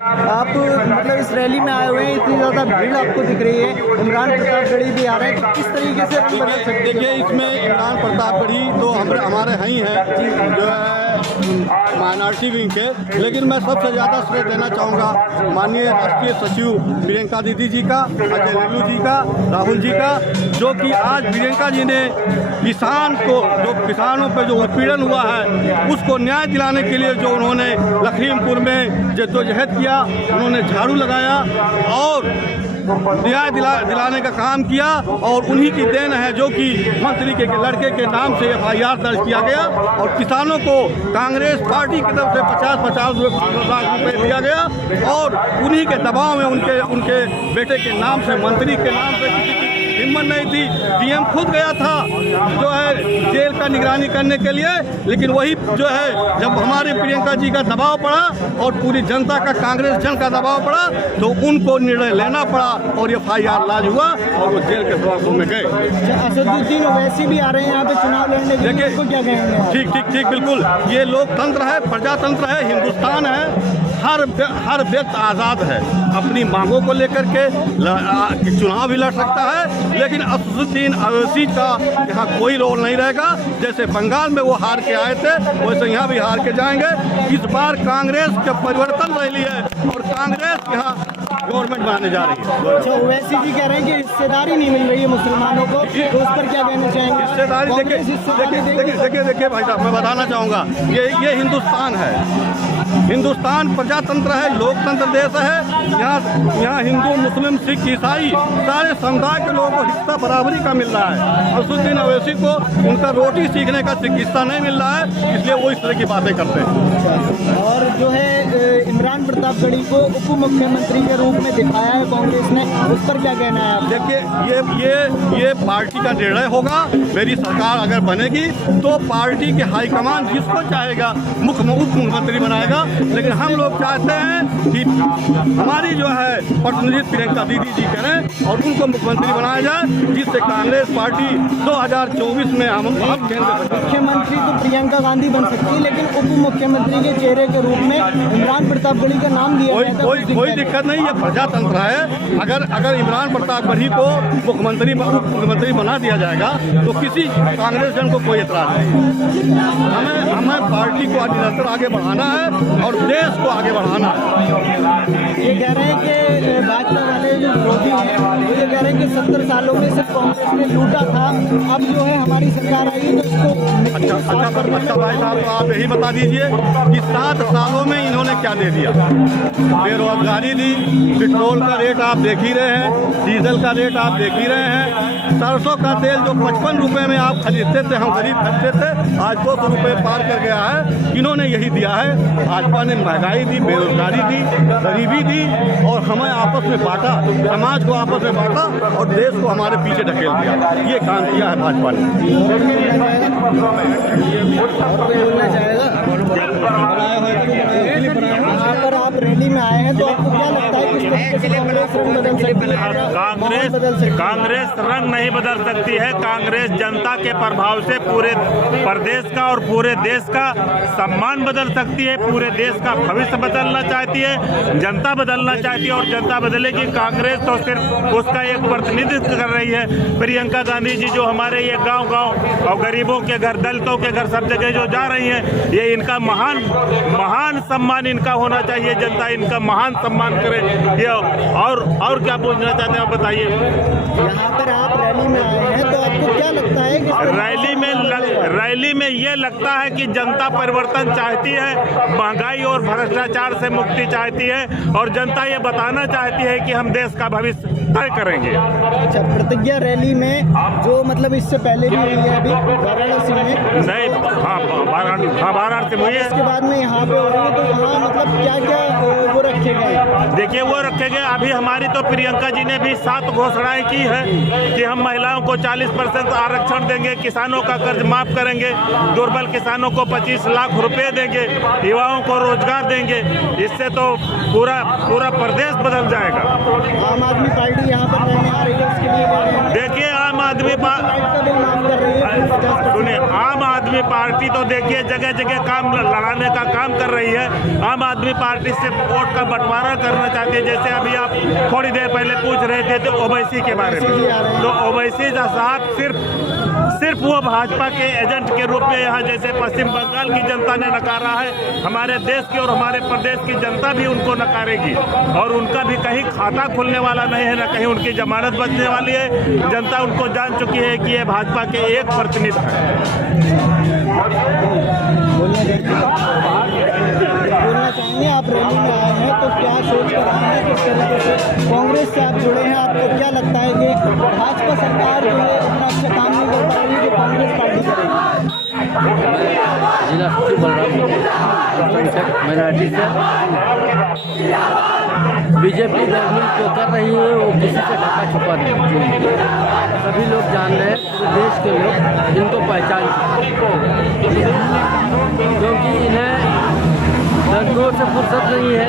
आप मतलब इस रैली में आए हुए हैं, इतनी ज़्यादा भीड़ आपको दिख रही है, इमरान प्रतापगढ़ी भी आ रहे हैं, तो किस तरीके से बदल सकते हैं? देखिए, इसमें इमरान प्रतापगढ़ी तो हमारे हैं ही हैं, जो है माइनॉरिटी विंग के, लेकिन मैं सबसे ज़्यादा श्रेय देना चाहूँगा माननीय राष्ट्रीय सचिव प्रियंका दीदी जी का, अजय लल्लू जी का, राहुल जी का, जो कि आज प्रियंका जी ने किसानों पर जो उत्पीड़न हुआ है उसको न्याय दिलाने के लिए जो उन्होंने लखीमपुर में जद्दोजहद किया, उन्होंने झाड़ू लगाया और न्याय दिलाने का काम किया, और उन्हीं की देन है जो कि मंत्री के लड़के के नाम से FIR दर्ज किया गया और किसानों को कांग्रेस पार्टी की तरफ से 50-50 लाख रुपए दिया गया, और उन्हीं के दबाव में उनके बेटे के नाम से, मंत्री के नाम से किसी की हिम्मत नहीं थी। DM खुद गया था जो है जेल का निगरानी करने के लिए, लेकिन वही जो है जब हमारे प्रियंका जी का दबाव पड़ा और पूरी जनता का, कांग्रेस जन का दबाव पड़ा, तो उनको निर्णय लेना पड़ा और FIR लाज हुआ और वो जेल के सवालों में गए। असदुद्दीन ओवैसी भी आ रहे हैं यहाँ पे चुनाव लड़ने के लिए, क्या कहेंगे? ठीक बिल्कुल, ये लोकतंत्र है, प्रजातंत्र है, हिंदुस्तान है, हर व्यक्ति आज़ाद है अपनी मांगों को लेकर के चुनाव भी लड़ सकता है, लेकिन असदुद्दीन ओवैसी का यहाँ कोई रोल नहीं रहेगा। जैसे बंगाल में वो हार के आए थे, वैसे यहाँ भी हार के जाएंगे। इस बार कांग्रेस का परिवर्तन रैली है और कांग्रेस यहाँ गवर्नमेंट बनाने जा रही है। अच्छा, ओवैसी जी कह रहे हैं कि हिस्सेदारी नहीं मिल रही है मुसलमानों को, तो उस पर क्या कहना चाहेंगे? हिस्सेदारी देखिए भाई साहब, मैं बताना चाहूँगा, ये हिंदुस्तान है, हिंदुस्तान प्रजातंत्र है, लोकतंत्र देश है। यहाँ हिंदू, मुस्लिम, सिख, ईसाई सारे समुदाय के लोगों को हिस्सा बराबरी का मिल रहा है। असदुद्दीन ओवैसी को उनका रोटी सीखने का हिस्सा नहीं मिल रहा है, इसलिए वो इस तरह की बातें करते हैं। और जो है इमरान प्रतापगढ़ी को उप मुख्यमंत्री के रूप में दिखाया है कांग्रेस ने, उस पर क्या कहना है आप? देखिए, ये पार्टी का निर्णय होगा। मेरी सरकार अगर बनेगी तो पार्टी के हाईकमान जिसको चाहेगा उप मुख्यमंत्री बनाएगा, लेकिन हम लोग चाहते हैं कि हमारी जो है प्रतिनिधित्व प्रियंका दीदी जी करें और उनको मुख्यमंत्री बनाया जाए, जिससे कांग्रेस पार्टी 2024 में हम मुख्यमंत्री तो प्रियंका गांधी बन सकती है, लेकिन उप मुख्यमंत्री के चेहरे के रूप में इमरान प्रतापगढ़ी का नाम दिया गया था। कोई दिक्कत नहीं, ये प्रजातंत्र है। अगर इमरान प्रतापगढ़ी को मुख्यमंत्री बना दिया जाएगा तो किसी कांग्रेस जन को कोई एतराज नहीं। हमें पार्टी को निरंतर आगे बढ़ाना है और देश को आगे बढ़ाना है। ये कह रहे हैं कि भाजपा वाले जो विरोधी हैं वो ये कह रहे हैं कि 70 सालों में सिर्फ कांग्रेस ने लूटा था, अब जो है हमारी सरकार आई है तो इसको अच्छा भाई साहब, तो आप यही बता दीजिए कि 7 सालों में इन्होंने क्या दे दिया? बेरोजगारी दी, पेट्रोल का रेट आप देख ही रहे हैं, डीजल का रेट आप देख ही रहे हैं, सरसों का तेल जो 55 रुपये में आप खरीदते थे, हम गरीब खरीदते थे, आज 200 रुपये पार कर गया है। इन्होंने यही दिया है। भाजपा ने महंगाई दी, बेरोजगारी दी, गरीबी दी और हमें आपस में बांटा, समाज को आपस में बांटा और देश को हमारे पीछे ढकेल दिया। ये काम किया है भाजपा ने। अगर आप रैली में आए हैं तो आपको क्या लगता है किस तरीके से कांग्रेस रंग बदल सकती है? कांग्रेस रंग नहीं बदल सकती है। कांग्रेस जनता के प्रभाव से पूरे प्रदेश का और पूरे देश का सम्मान बदल सकती है, पूरे देश का भविष्य बदलना चाहती है, जनता बदलना चाहती है और जनता बदलेगी। कांग्रेस तो सिर्फ उसका एक प्रतिनिधित्व कर रही है। प्रियंका गांधी जी जो हमारे ये गांव और गरीबों के घर, दलितों के घर, सब जगह जो जा रही हैं, ये इनका महान सम्मान इनका होना चाहिए। जनता इनका महान सम्मान करे। ये और क्या पूछना चाहते हैं आप बताइए। यहाँ पर आप रैली में आए हैं तो आपको क्या लगता है कि रैली में ये लगता है कि जनता परिवर्तन चाहती है, महंगाई और भ्रष्टाचार से मुक्ति चाहती है और जनता ये बताना चाहती है कि हम देश का भविष्य तय करेंगे। अच्छा, प्रतिज्ञा रैली में जो मतलब इससे पहले भी हुई है अभी वाराणसी में? नहीं, वाराणसी में हुई है। इसके बाद में यहाँ पे हो रही है, तो वहाँ मतलब क्या वो रखे गए? देखिए, वो रखे गए। अभी हमारी तो प्रियंका जी ने भी 7 घोषणाएं की है कि हम महिलाओं को 40% आरक्षण देंगे, किसानों का कर्ज माफ करेंगे, दुर्बल किसानों को 25 लाख रुपए देंगे, युवाओं को रोजगार देंगे। इससे तो पूरा प्रदेश बदल जाएगा। आम आदमी पार्टी यहाँ पर रहने आ रही है, उसके लिए देखिए, आम आदमी सुनिए, आम आदमी पार्टी तो देखिए जगह जगह काम लड़ाने का काम कर रही है। आम आदमी पार्टी से वोट का बंटवारा करना चाहती है। जैसे अभी आप थोड़ी देर पहले पूछ रहे थे तो ओवैसी के बारे में, तो ओवैसी साहब सिर्फ वो भाजपा के एजेंट के रूप में यहाँ, जैसे पश्चिम बंगाल की जनता ने नकारा है, हमारे देश की और हमारे प्रदेश की जनता भी उनको नकारेगी। और उनका भी कहीं खाता खुलने वाला नहीं है, न कहीं उनकी जमानत बचने वाली है। जनता उनको जान चुकी है कि ये भाजपा के एक प्रतिनिधि है। बोलना चाहेंगे, आप रैली में आए हैं तो क्या सोच कर आए हैं, किस तरीके से कांग्रेस से आप जुड़े हैं, आपको क्या लगता है कि भाजपा सरकार जो है इतना अच्छा काम नहीं कर पा रही है जो कांग्रेस पार्टी करेगी? जिला सचिव बलरामपुर माइनॉरिटी से बीजेपी गवर्नमेंट जो कर रही है वो किसी से ढका छुपा नहीं। सभी लोग जान रहे हैं, पूरे देश के लोग इनको पहचान चुके हैं, क्योंकि इन्हें दंगों से फुर्सत नहीं है,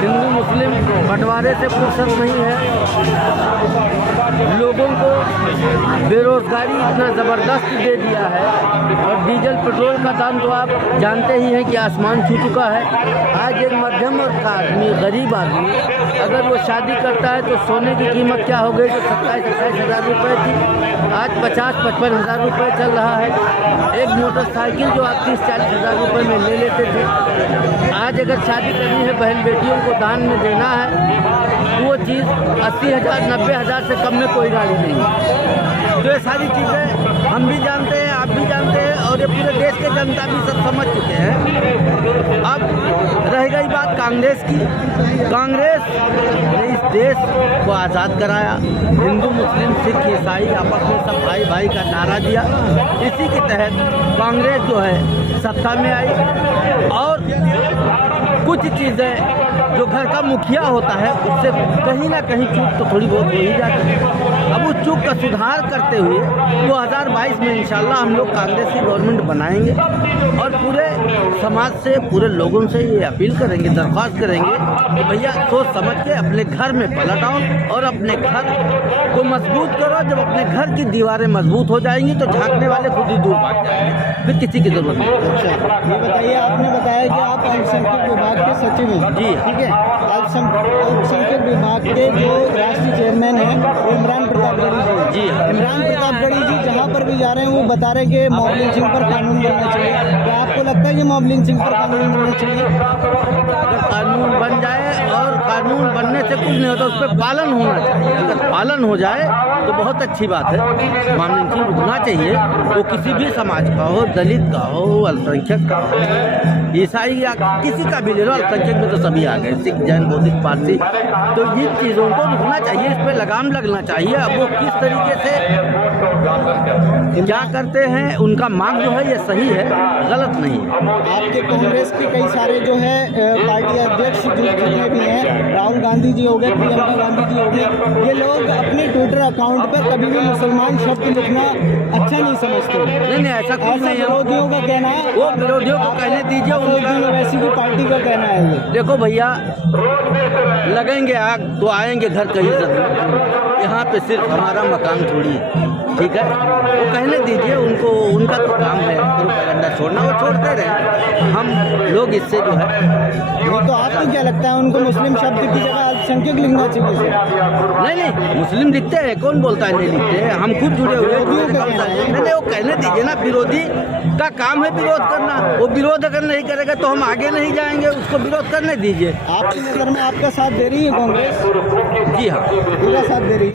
हिंदू मुस्लिम बंटवारे से फुर्सत नहीं है। लोगों को बेरोजगारी इतना ज़बरदस्त दे दिया है और डीजल पेट्रोल का दाम तो आप जानते ही हैं कि आसमान छू चुका है। आज एक मध्यम वर्ग का आदमी, गरीब आदमी, अगर वो शादी करता है तो सोने की कीमत क्या हो गई, जो 27-28 हज़ार रुपये थी आज 50-55 हज़ार रुपये चल रहा है। एक मोटरसाइकिल जो आप 30-40 हज़ार रुपये में ले लेते थे, आज अगर शादी करनी है, बहन बेटियों को दान में देना है, वो चीज़ 80 हज़ार 90 हज़ार से कम में कोई गाड़ी नहीं है। तो ये सारी चीज़ें हम भी जानते हैं, आप भी जानते हैं और ये पूरे देश के जनता भी सब समझ चुके हैं। अब रह गई बात कांग्रेस की। कांग्रेस ने इस देश को आज़ाद कराया, हिंदू मुस्लिम सिख ईसाई आपस में सब भाई भाई का नारा दिया। इसी के तहत कांग्रेस जो है सत्ता में आई और कुछ चीज़ें जो घर का मुखिया होता है उससे कहीं ना कहीं चूक तो थोड़ी बहुत हो ही जाती है। अब उस चूक का सुधार करते हुए 2022 में इंशाल्लाह हम लोग कांग्रेस की गवर्नमेंट बनाएंगे और पूरे समाज से, पूरे लोगों से ये अपील करेंगे, दरख्वास्त करेंगे कि भैया सोच समझ के अपने घर में पलट आओ और अपने घर को मजबूत करो। जब अपने घर की दीवारें मजबूत हो जाएंगी तो झांकने वाले खुद ही दूर भाग जाएंगे, फिर किसी की जरूरत नहीं। अच्छा, ये बताइए, आपने बताया कि आप अल्पसंख्यक विभाग के सचिव हैं, जी ठीक है। अल्पसंख्यक विभाग के जो राष्ट्रीय चेयरमैन हैं इमरान प्रतापगढ़ी जी, इमरान प्रतापगढ़ी जी जहाँ पर भी जा रहे हैं वो बता रहे हैं कि मॉब लिंचिंग पर कानून बनना चाहिए। क्या आपको लगता है कि मॉब लिंचिंग पर कानून बनना चाहिए? अगर कानून बन जाए और कानून बनने से कुछ नहीं होता, उस पर पालन होना चाहिए। अगर पालन हो जाए तो बहुत अच्छी बात है। मॉब लिंचिंग रुकना चाहिए, वो किसी भी समाज का हो, दलित का हो, अल्पसंख्यक का हो, ईसाई या किसी का भी ले लो। अल्पसंख्यक में तो सभी आ गए, सिख, जैन, बौद्धिक, पारसी। तो इन चीज़ों को रुकना चाहिए, इस पर लगाम लगना चाहिए। अब वो किस तरीके से क्या करते हैं, उनका मार्ग जो है ये सही है, गलत नहीं है। आपके कांग्रेस के कई सारे जो है पार्टी अध्यक्ष जितने भी हैं, राहुल गांधी जी हो गए, प्रियंका गांधी जी हो गए, ये लोग अपने ट्विटर अकाउंट पर कभी भी मुसलमान शब्द लिखना अच्छा नहीं समझते। नहीं, ऐसा कुछ नहीं है। विरोधियों का कहना है, वो विरोधियों को कहने दीजिए, उनका वैसी की पार्टी का कहना है ये। देखो भैया, लगेंगे आग तो आएंगे घर कहीं जरूर। यहाँ पे सिर्फ हमारा मकान थोड़ी है, ठीक है। वो कहने दीजिए उनको, उनका तो काम है प्रोपेगेंडा छोड़ना, वो छोड़ते रहे। हम लोग इससे जो है नहीं, तो आपको क्या लगता है उनको मुस्लिम शब्द की जगह अल्पसंख्यक लिखना चाहिए? नहीं, मुस्लिम लिखते हैं, कौन बोलता है नहीं लिखते हैं, हम खुद जुड़े हुए हैं। नहीं, वो कहने दीजिए ना, विरोधी का काम है विरोध करना। वो विरोध अगर नहीं करेगा तो हम आगे नहीं जाएंगे, उसको विरोध करने दीजिए। आपकी नज़र में आपका साथ दे रही है कांग्रेस? जी हाँ, पूरा साथ दे रही है।